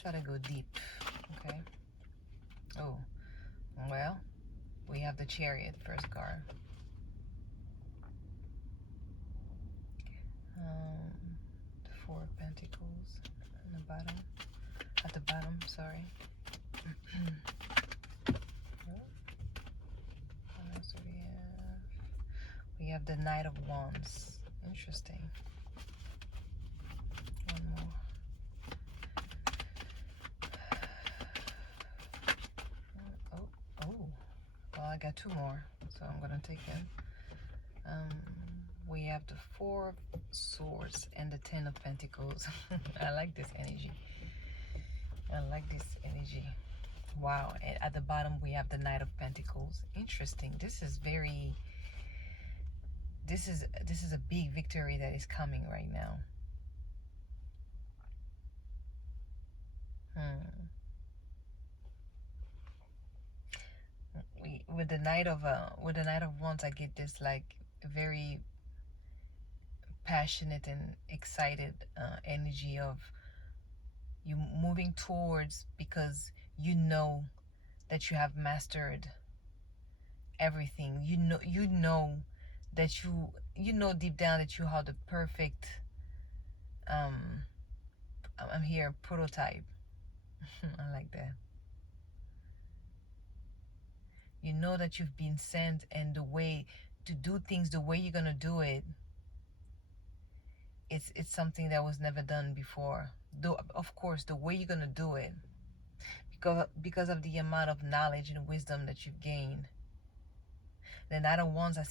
try to go deep. Okay. Oh, well, we have the Chariot first card. The Four of Pentacles on the bottom. At the bottom, sorry. What else do we have? We have the Knight of Wands. Interesting. One more. Oh. Well, I got two more, so I'm gonna take them. We have the Four of Swords and the Ten of Pentacles. I like this energy. I like this energy. Wow. And at the bottom we have the Knight of Pentacles. Interesting. This is a big victory that is coming right now. With the Knight of Wands, I get this like very passionate and excited energy of you moving towards, because you know that you have mastered everything. You know that you know deep down that you have the perfect I'm here prototype. I like that. You know that you've been sent, and the way to do things, the way you're gonna do it, it's something that was never done before. Though of course the way you're gonna do it, because of the amount of knowledge and wisdom that you've gained. The Knight of Wands, I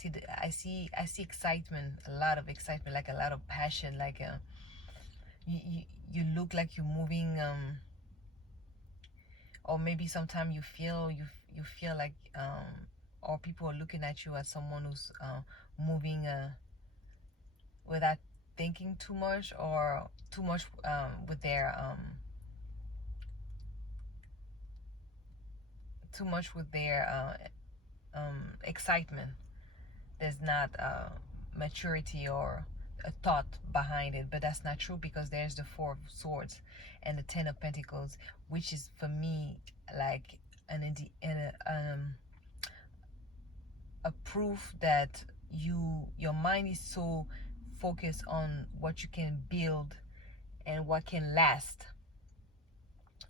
see excitement, a lot of excitement, like a lot of passion, like you look like you're moving, or maybe sometimes you feel like or people are looking at you as someone who's moving without thinking too much, or too much with their excitement. There's not maturity or a thought behind it, but that's not true, because there's the Four of Swords and the Ten of Pentacles, which is for me like a proof that your mind is so focused on what you can build and what can last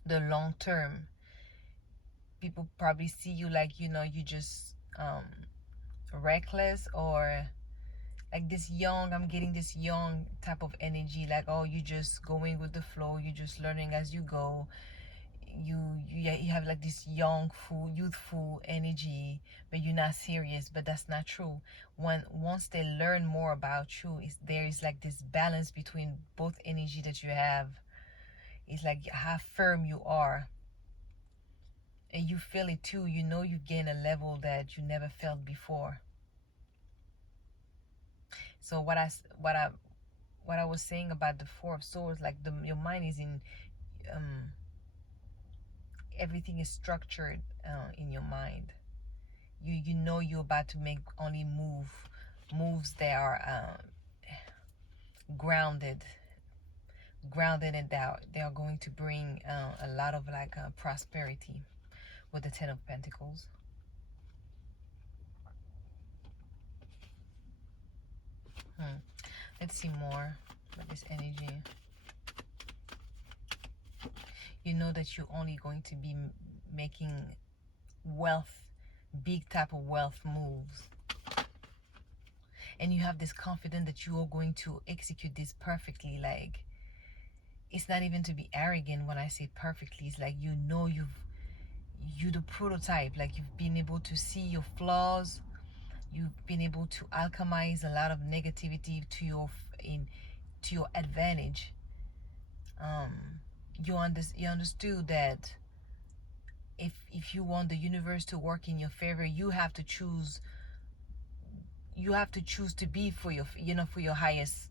the long term. People probably see you like, you just reckless, or like this young, I'm getting this young type of energy, like, oh, you just going with the flow, you just learning as you go. You have like this youthful energy, but you're not serious. But that's not true. Once they learn more about you, there is like this balance between both energy that you have. It's like how firm you are, and you feel it too. You know you've gained a level that you never felt before. So what I was saying about the Four of Swords, like your mind is in everything is structured in your mind. You know you're about to make only moves that are grounded, and they are going to bring a lot of like prosperity with the Ten of Pentacles. Let's see more with this energy. You know that you're only going to be making big type of wealth moves, and you have this confidence that you are going to execute this perfectly. Like, it's not even to be arrogant when I say perfectly. It's like, you're the prototype. Like, you've been able to see your flaws. You've been able to alchemize a lot of negativity to your advantage. You understood that if you want the universe to work in your favor, you have to choose to be for your highest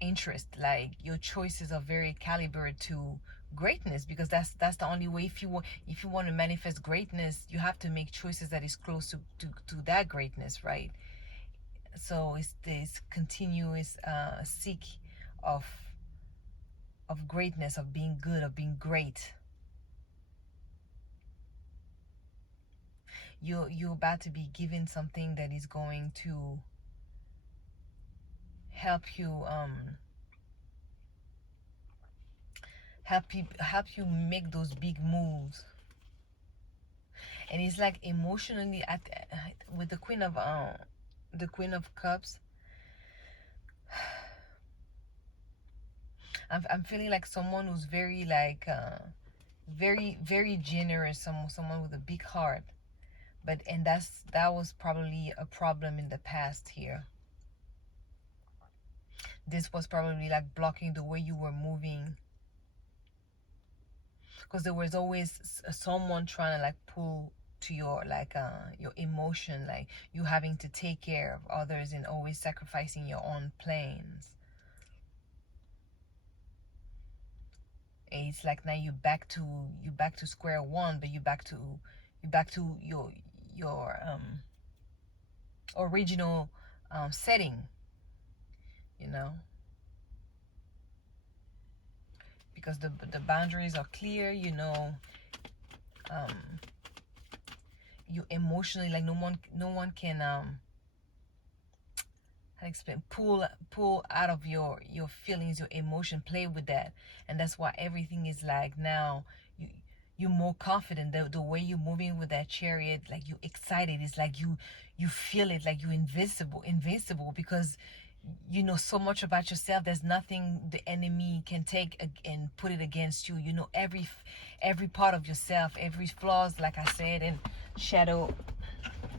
interest. Like, your choices are very calibrated to greatness, because that's the only way. If you want to manifest greatness, you have to make choices that is close to that greatness, right? So it's this continuous seek of greatness, of being good, of being great. You're about to be given something that is going to help you help you make those big moves. And it's like emotionally with the Queen of Cups. I'm feeling like someone who's very like very very generous, someone with a big heart. But and that was probably a problem in the past here. This was probably like blocking the way you were moving, because there was always someone trying to like pull to your like your emotion, like you having to take care of others and always sacrificing your own plans. And it's like now you back to square one, but you back to your original setting, you know, because the boundaries are clear, you know. You emotionally, like no one can how to explain, pull out of your feelings, your emotion, play with that. And that's why everything is like now you're more confident. The way you're moving with that chariot, like you're excited. It's like you feel it, like you're invincible, because you know so much about yourself. There's nothing the enemy can take and put it against you. You know every part of yourself, every flaws, like I said. And shadow,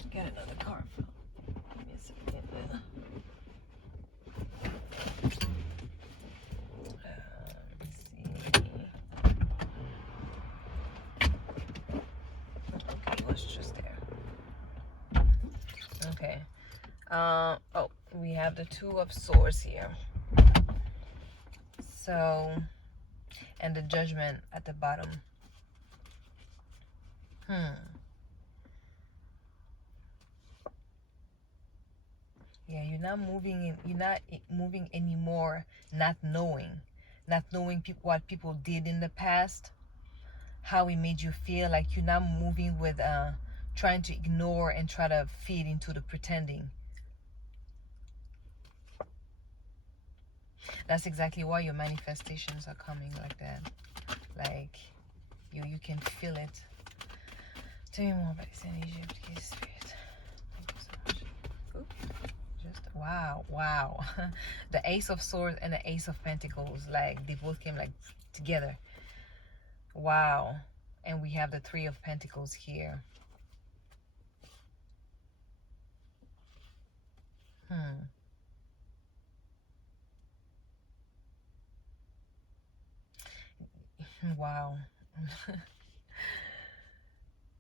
get another card. Give me a second. Let's see. Okay, it was just there. Okay. Oh, we have the Two of Swords here. So, and the Judgment at the bottom. Yeah, you're not moving anymore, not knowing what people did in the past, how it made you feel. Like you're not moving with trying to ignore and try to feed into the pretending. That's exactly why your manifestations are coming like that. Like you can feel it. Tell me more about this energy, please, Spirit. Thank you so much. Ooh. Wow. The Ace of Swords and the Ace of Pentacles, like they both came like together. Wow. And we have the Three of Pentacles here. Wow.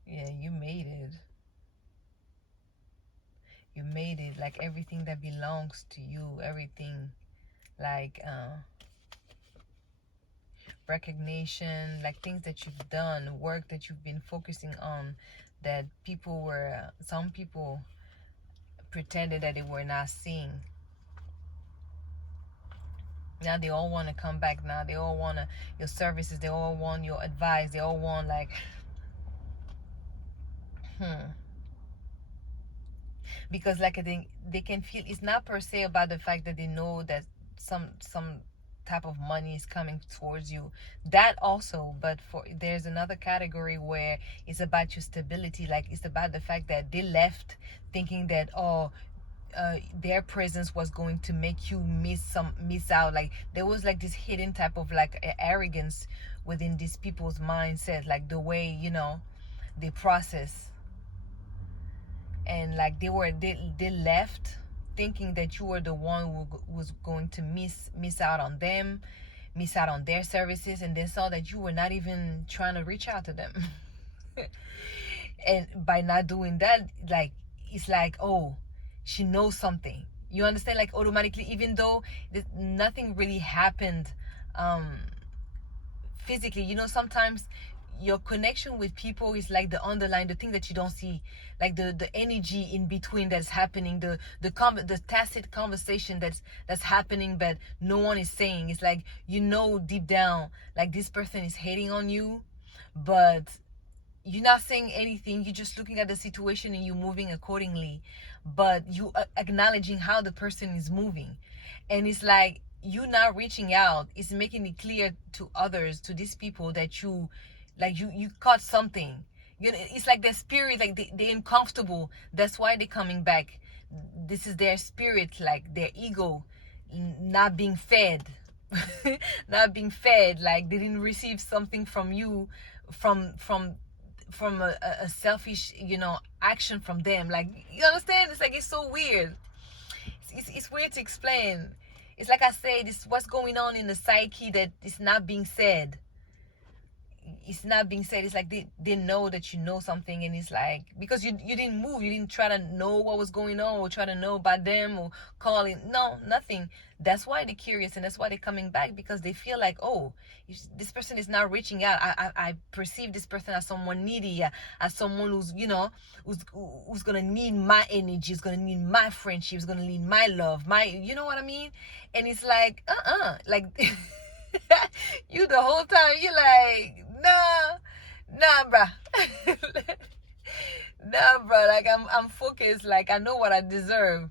Yeah, you made it. You made it. Like everything that belongs to you, everything, like recognition, like things that you've done, work that you've been focusing on, that some people pretended that they were not seeing. Now they all want to come back. Now they all want your services. They all want your advice. They all want like because like I think they can feel it's not per se about the fact that they know that some type of money is coming towards you. That also, but there's another category where it's about your stability. Like it's about the fact that they left thinking that their presence was going to make you miss out. Like there was like this hidden type of like arrogance within these people's mindset, like the way, you know, they process. And like they left thinking that you were the one who was going to miss out on them, miss out on their services, and they saw that you were not even trying to reach out to them. And by not doing that, like it's like, oh, she knows something. You understand? Like automatically, even though nothing really happened physically, you know, sometimes your connection with people is like the underlying, the thing that you don't see, like the energy in between that's happening, the tacit conversation that's happening, but no one is saying. It's like, deep down, like this person is hating on you, but you're not saying anything. You're just looking at the situation and you're moving accordingly, but you acknowledging how the person is moving. And it's like, you not reaching out is making it clear to others, to these people, that you caught something. It's like their spirit, like they're uncomfortable. That's why they're coming back. This is their spirit, like their ego not being fed. Not being fed, like they didn't receive something from you, from a selfish, action from them. Like, you understand? It's like, it's so weird. It's weird to explain. It's like I said, it's what's going on in the psyche that is not being said. It's not being said. It's like they know that you know something, and it's like, because you didn't move, you didn't try to know what was going on, or try to know about them, or calling. No, nothing. That's why they're curious, and that's why they're coming back, because they feel like, oh, this person is not reaching out. I perceive this person as someone needy, as someone who's who's gonna need my energy, who's gonna need my friendship, who's gonna need my love, you know what I mean? And it's like, like you the whole time you're like, nah, bruh. Nah, bruh. Like, I'm focused. Like, I know what I deserve.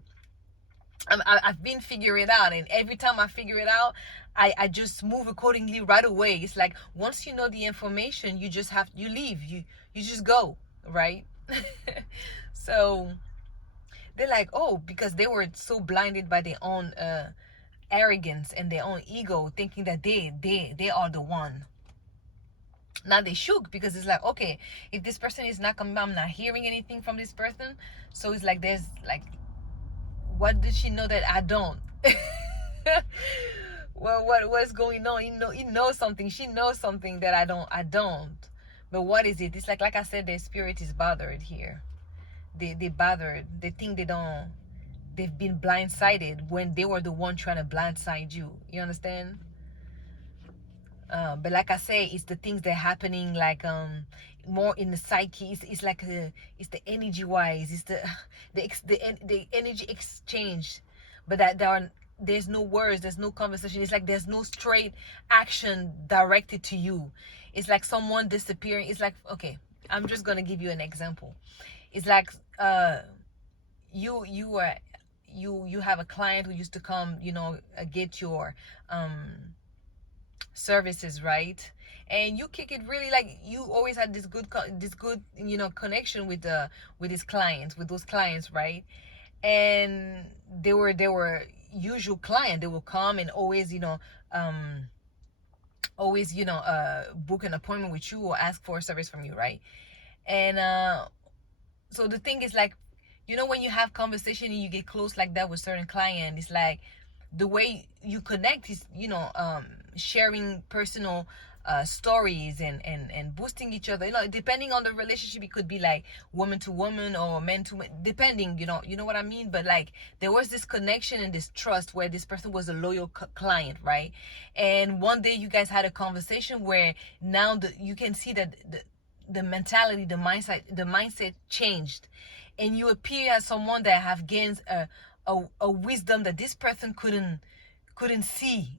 I've been figuring it out, and every time I figure it out, I just move accordingly right away. It's like, once you know the information, you leave. You just go, right? So they're like, oh, because they were so blinded by their own arrogance and their own ego, thinking that they are the one. Now they shook, because it's like, okay, if this person is not coming, I'm not hearing anything from this person. So it's like, there's like, what did she know that I don't? Well, what's going on? He knows something. She knows something that I don't. But what is it? It's like I said, their spirit is bothered here. They bothered. They think they've been blindsided when they were the one trying to blindside you. You understand? But like I say, it's the things that are happening, like more in the psyche. It's like it's the energy wise. It's the energy exchange, but that there's no words, there's no conversation. It's like there's no straight action directed to you. It's like someone disappearing. It's like, okay, I'm just gonna give you an example. It's like you have a client who used to come, get your services, right? And you kick it really, like, you always had this good connection with those clients, right? And they were usual client. They will come and always book an appointment with you or ask for a service from you, right? And so the thing is, like, when you have conversation and you get close like that with certain client, it's like the way you connect is sharing personal stories and boosting each other. Depending on the relationship, it could be like woman to woman or man to man, depending. You know what I mean. But like, there was this connection and this trust where this person was a loyal client, right? And one day you guys had a conversation where now you can see that the mentality, the mindset changed, and you appear as someone that have gained a wisdom that this person couldn't see,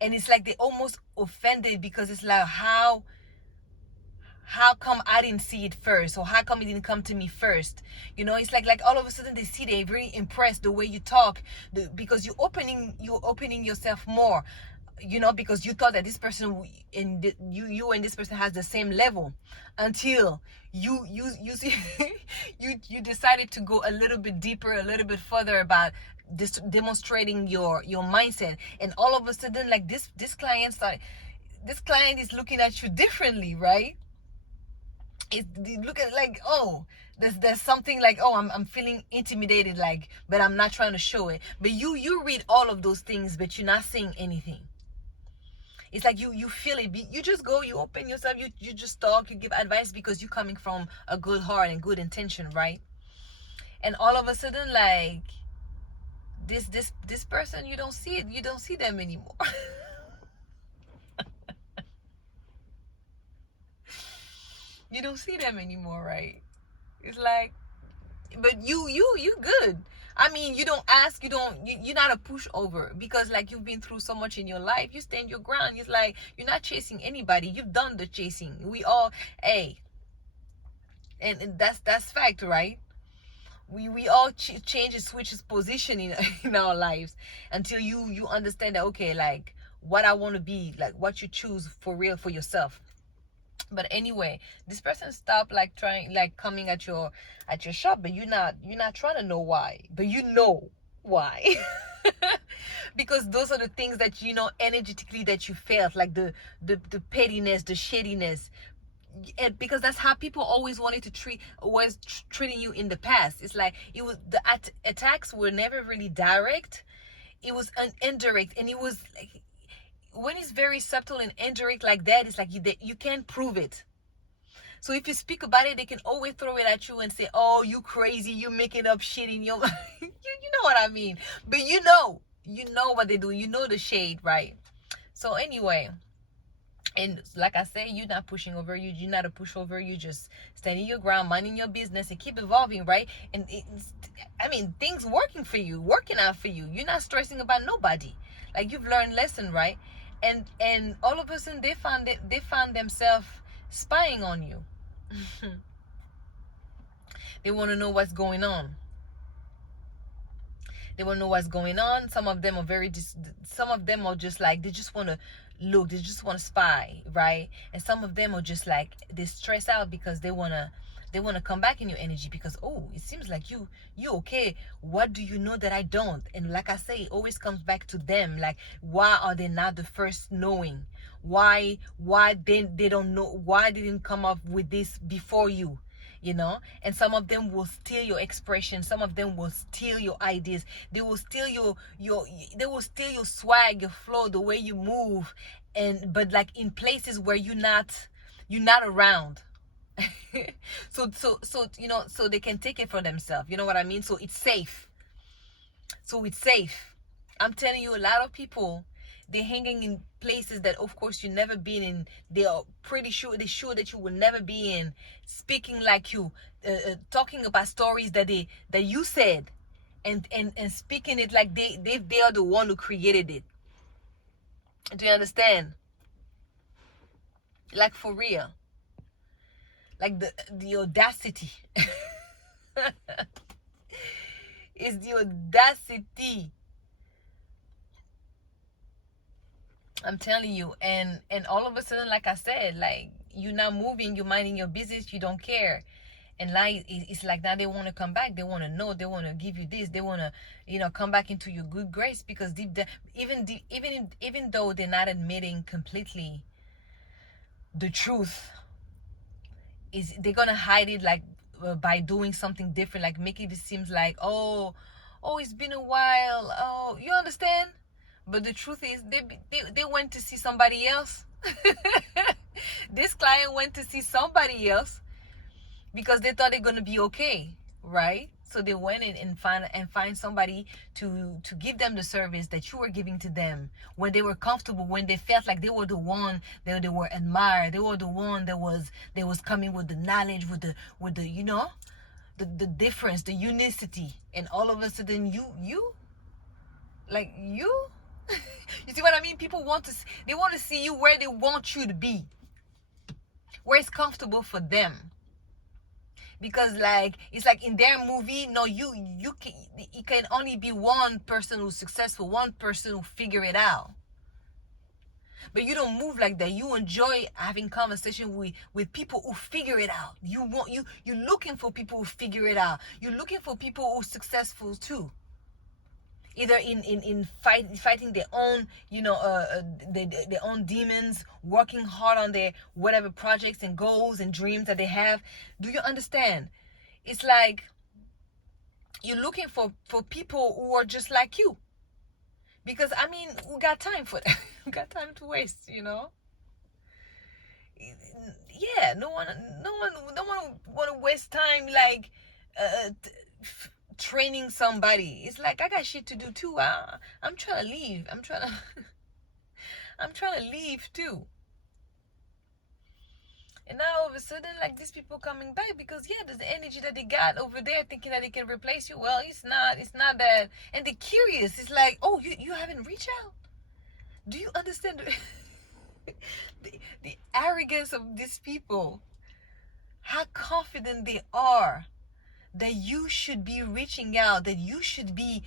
and it's like they almost offended, because it's like, how come I didn't see it first, or how come it didn't come to me first? It's like all of a sudden they see, they're very impressed the way you talk, because you're opening yourself more, because you thought that this person you and this person has the same level, until you see you decided to go a little bit deeper, a little bit further about this, demonstrating your mindset. And all of a sudden, like, this client is looking at you differently, right? Look at, like, oh, there's something, like, oh, I'm feeling intimidated, like, but I'm not trying to show it. But you read all of those things, but you're not saying anything. It's like you feel it. You just go, you open yourself, you just talk, you give advice, because you're coming from a good heart and good intention, right? And all of a sudden, like, this person, you don't see them anymore. You don't see them anymore, right? It's like, but you good. I mean, you don't ask, you're not a pushover, because like you've been through so much in your life. You stand your ground. It's like you're not chasing anybody. You've done the chasing. We all, hey, and that's fact, right? We all change and switch position in our lives until you understand that, okay, like what I want to be, like what you choose for real for yourself. But anyway, this person stopped like trying, like coming at your shop, but you're not trying to know why, but you know why. Because those are the things that energetically that you felt, like the pettiness, the shadiness. And because that's how people always wanted to treating you in the past. It's like it was, the attacks were never really direct. It was an indirect, and it was like, when it's very subtle and indirect like that, it's like you can't prove it. So if you speak about it, they can always throw it at you and say, "Oh, you crazy, you making up shit in your mind." You know what I mean? But you know what they do. You know the shade, right? So anyway, and like I say, you're not pushing over. You're not a pushover. You just standing your ground, minding your business, and keep evolving, right? And I mean, things working out for you. You're not stressing about nobody. Like, you've learned lesson, right? And all of a sudden they found themselves spying on you. They want to know what's going on. They want to know what's going on. Some of them are just like, they just want to look, they just want to spy, right? And some of them are just like, they stress out because they want to come back in your energy, because, oh, it seems like you okay. What do you know that I don't? And like I say, it always comes back to them. Like, why are they not the first knowing? Why they don't know? Why they didn't come up with this before you? And some of them will steal your expression. Some of them will steal your ideas. They will steal your swag, your flow, the way you move. But like in places where you're not around. So they can take it for themselves. You know what I mean? So it's safe. I'm telling you, a lot of people, they're hanging in places that, of course, you've never been in. They are they're sure that you will never be in. Speaking like you, talking about stories that you said, and speaking it like they are the one who created it. Do you understand? Like, for real. Like, the audacity. It's the audacity. I'm telling you. And all of a sudden, like I said, like, you're not moving, you're minding your business, you don't care. And like, it's like now they want to come back. They want to know. They want to give you this. They want to, come back into your good grace, because deep down, even though they're not admitting completely the truth, is they're gonna hide it, like, by doing something different, like making it seem like, oh, it's been a while. Oh, you understand? But the truth is, they went to see somebody else. This client went to see somebody else because they thought they're gonna be okay, right? So they went in and find somebody to give them the service that you were giving to them, when they were comfortable, when they felt like they were the one that they were admired, they were the one that was coming with the knowledge, with the the difference, the unicity. And all of a sudden, you you see what I mean? People want to see you where they want you to be, where it's comfortable for them. Because, like, it's like in their movie, no, it can only be one person who's successful, one person who figure it out. But you don't move like that. You enjoy having conversation with people who figure it out. You're looking for people who figure it out. You're looking for people who are successful too. Either in fighting their own, their own demons, working hard on their whatever projects and goals and dreams that they have. Do you understand? It's like you're looking for people who are just like you. Because, I mean, we got time for that. We got time to waste, Yeah, no one want to waste time, like, training somebody. It's like, I got shit to do too. I'm trying to leave. I'm trying to leave too. And now all of a sudden, like, these people coming back because, yeah, there's the energy that they got over there thinking that they can replace you. Well, it's not that. And they're curious. It's like, oh, you haven't reached out? Do you understand the arrogance of these people? How confident they are that you should be reaching out, that you should be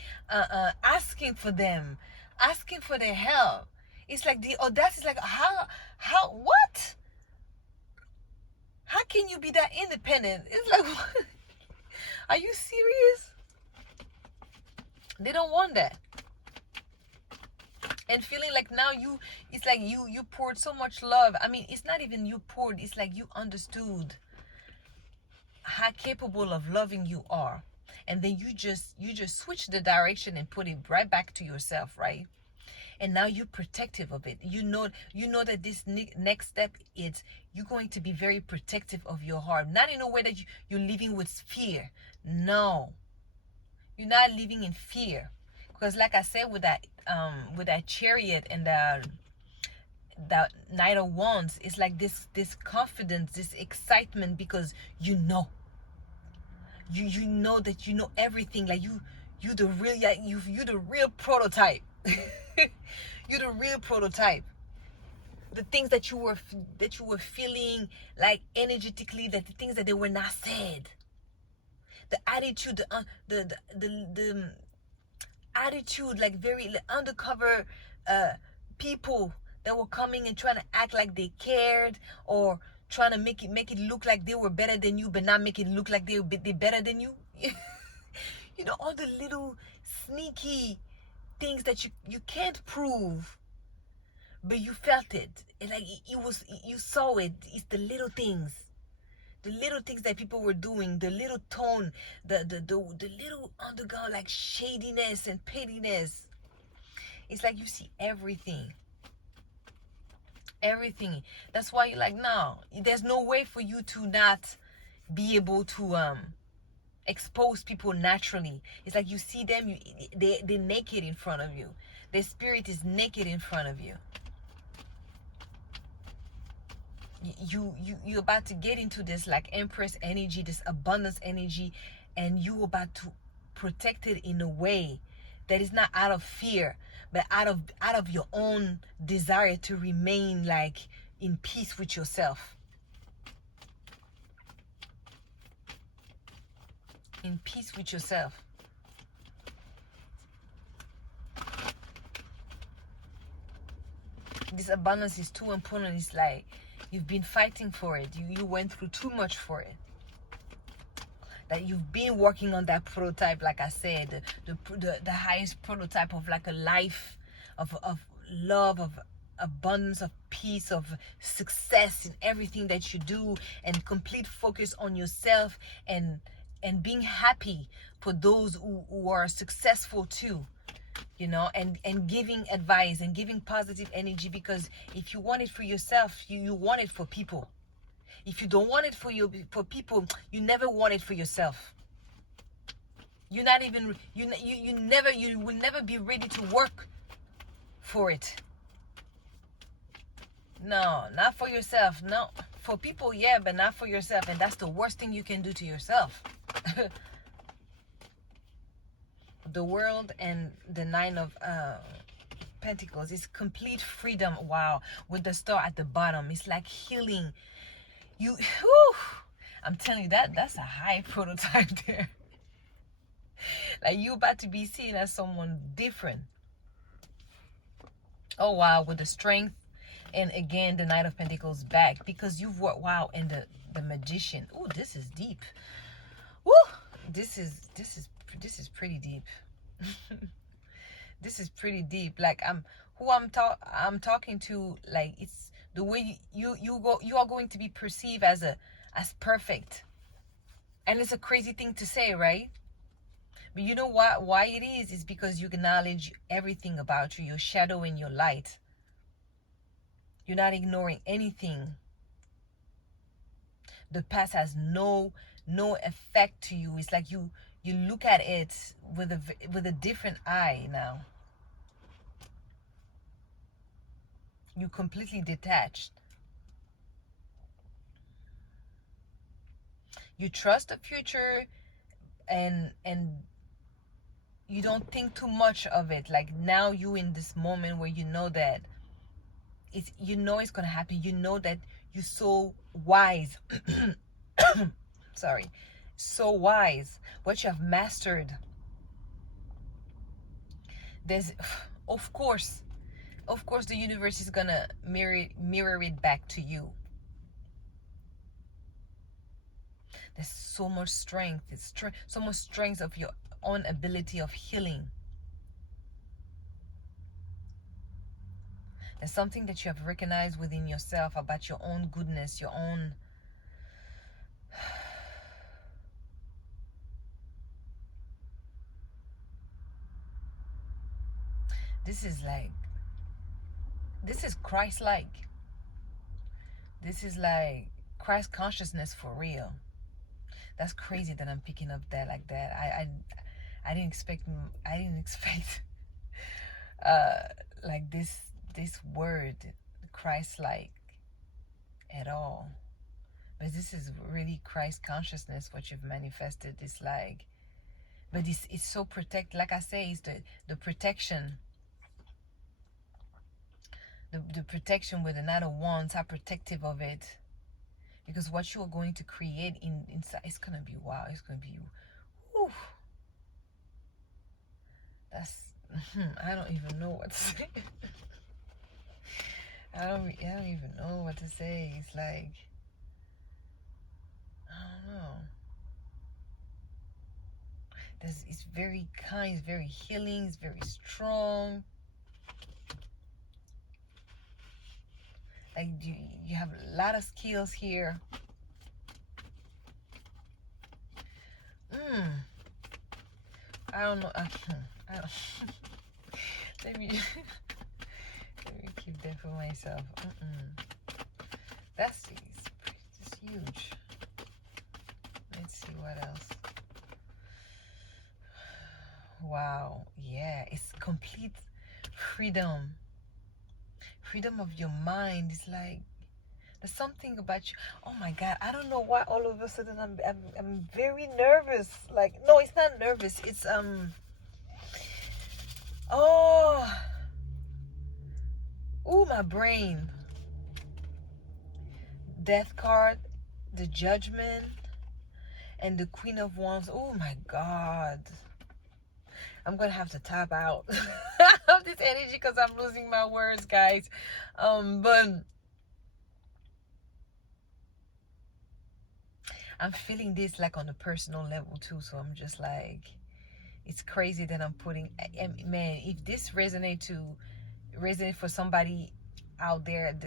asking for them, asking for their help. It's like the audacity is like, what? How can you be that independent? It's like, what? Are you serious? They don't want that. And feeling like now it's like you poured so much love. I mean, it's not even you poured, it's like you understood how capable of loving you are. And then you just switch the direction and put it right back to yourself, right? And now you're protective of it. You know that this next step is you're going to be very protective of your heart. Not in a way that you're living with fear. No, you're not living in fear, because like I said, with that Chariot and the Knight of Wands, it's like this confidence, this excitement, because you know that you know everything. Like you the real, you the real prototype. You're the real prototype. The things that you were feeling, like energetically, that the things that they were not said, the attitude, the attitude, like very undercover people that were coming and trying to act like they cared, or trying to make it look like they were better than you, but not make it look like they're better than you. You know, all the little sneaky things that you can't prove, but you felt it. And like it was, you saw it. It's the little things that people were doing, the little tone, the little underground, like, shadiness and pettiness. It's like you see everything. That's why you're like, no, there's no way for you to not be able to expose people naturally. It's like you see them, they're naked in front of you. Their spirit is naked in front of you. You're about to get into this, like, Empress energy, this abundance energy, and you're about to protect it in a way that is not out of fear, but out of your own desire to remain, like, in peace with yourself. In peace with yourself. This abundance is too important. It's like you've been fighting for it. You went through too much for it. That you've been working on that prototype, like I said, the highest prototype of, like, a life of love, of abundance, of peace, of success in everything that you do, and complete focus on yourself, and being happy for those who are successful too, you know, and giving advice and giving positive energy, because if you want it for yourself, you want it for people. If you don't want it for people, you never want it for yourself. You're not even, you will never be ready to work for it. No, not for yourself. No, for people, yeah, but not for yourself. And that's the worst thing you can do to yourself. The world and the Nine of Pentacles is complete freedom. Wow, with the star at the bottom, it's like healing. I'm telling you, that's a high prototype there. Like, you about to be seen as someone different. Oh wow, with the strength, and again the Knight of Pentacles back, because you've worked. Wow, and the Magician. Oh, this is deep. Woo, this is pretty deep. This is pretty deep. Like, I'm talking to, like, it's the way you are going to be perceived as perfect. And it's a crazy thing to say, right? But you know what? Why it is because you acknowledge everything about you, your shadow and your light. You're not ignoring anything. The past has no effect to you. It's like you look at it with a different eye now. You're completely detached. You trust the future, and you don't think too much of it. Like now you in this moment where you know that it's gonna happen. You know that you're so wise. Sorry, so wise. What you have mastered. There's, of course, the universe is gonna mirror it back to you. There's so much strength. It's so much strength of your own ability of healing. There's something that you have recognized within yourself about your own goodness, your own. This is Christ-like. This is like Christ consciousness for real. That's crazy that I'm picking up that like that. I didn't expect. Like this word Christ-like at all. But this is really Christ consciousness. What you've manifested is like. But it's so protect. Like I say, it's the protection. The protection with the Knight of Wands, how protective of it. Because what you are going to create inside, it's gonna be wow. It's gonna be, whew. That's, I don't even know what to say. I don't even know what to say. It's like, I don't know. It's very kind. It's very healing. It's very strong. Like you have a lot of skills here. I don't know. I don't. Let me keep that for myself. That's huge. Let's see what else. Wow. Yeah, it's complete freedom. Freedom of your mind. It's like there's something about you. Oh my God, I don't know why all of a sudden I'm very nervous. Like, no, it's not nervous. It's my brain. Death card, the Judgment, and the Queen of Wands. Oh my God. I'm gonna have to tap out of this energy because I'm losing my words, guys. But I'm feeling this like on a personal level too. So I'm just like, it's crazy that I'm putting. Man, if this resonate for somebody out there,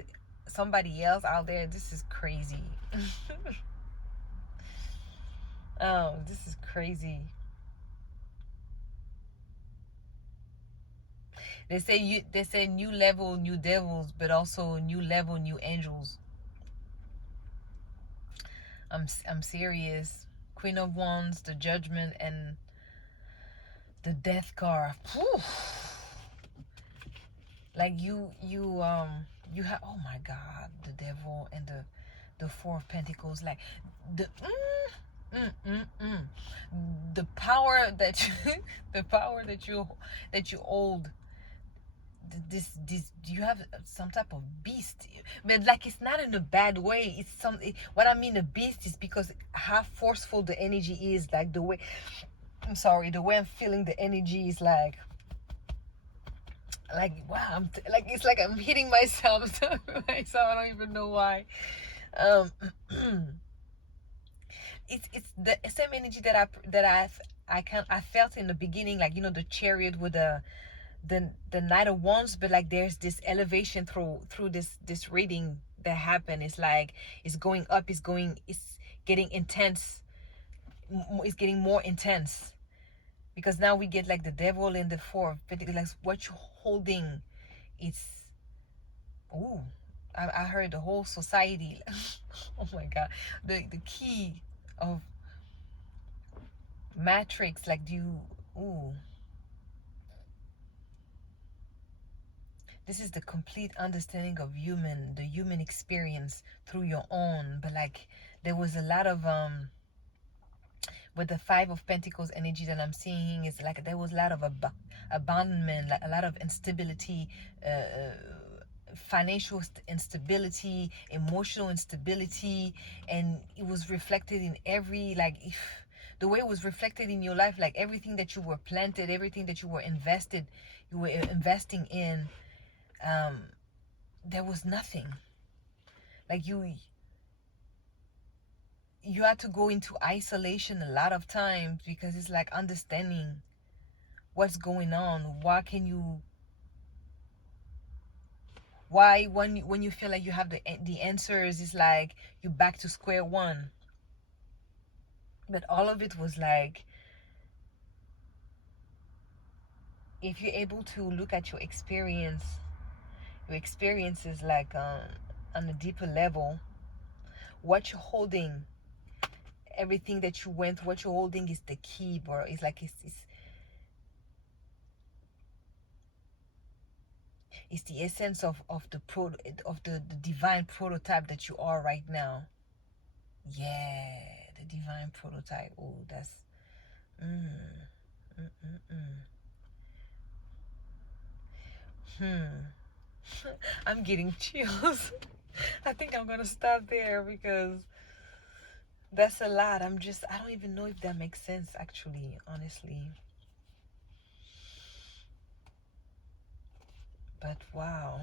somebody else out there, this is crazy. This is crazy. They say new level, new devils, but also new level, new angels. I'm serious. Queen of Wands, the Judgment, and the Death card. Whew. Like you have, oh my God, the Devil and the Four of Pentacles. Like the the power that the power that you hold. This you have some type of beast, but like it's not in a bad way. It's what I mean a beast is because how forceful the energy is. Like the way the way I'm feeling the energy is like wow, like it's like I'm hitting myself. I don't even know why. It's the same energy that I felt in the beginning, like the Chariot with the Knight of Wands, but like there's this elevation through this reading that happened. It's like it's going up, it's getting intense, it's getting more intense, because now we get like the Devil and the Four of Pentacles. Like what you're holding, it's I heard the whole society. Oh my God, the key of Matrix, like this is the complete understanding of the human experience through your own. But like there was a lot of With the Five of Pentacles energy that I'm seeing is like there was a lot of abandonment, like a lot of instability, financial instability, emotional instability, and it was reflected in every, like, if the way it was reflected in your life, like everything that you were planted, everything that you were investing in, there was nothing. Like you had to go into isolation a lot of times, because it's like understanding what's going on. Why when you feel like you have the answers, it's like you're back to square one. But all of it was like, if you're able to look at your experiences like on a deeper level, what you're holding, everything that you went, what you're holding is the key, bro. It's like it's the essence of the divine prototype that you are right now. Yeah, the divine prototype. Oh, that's mm, mm, mm, I'm getting chills. I think I'm gonna stop there, because that's a lot. I don't even know if that makes sense, actually, honestly. But wow.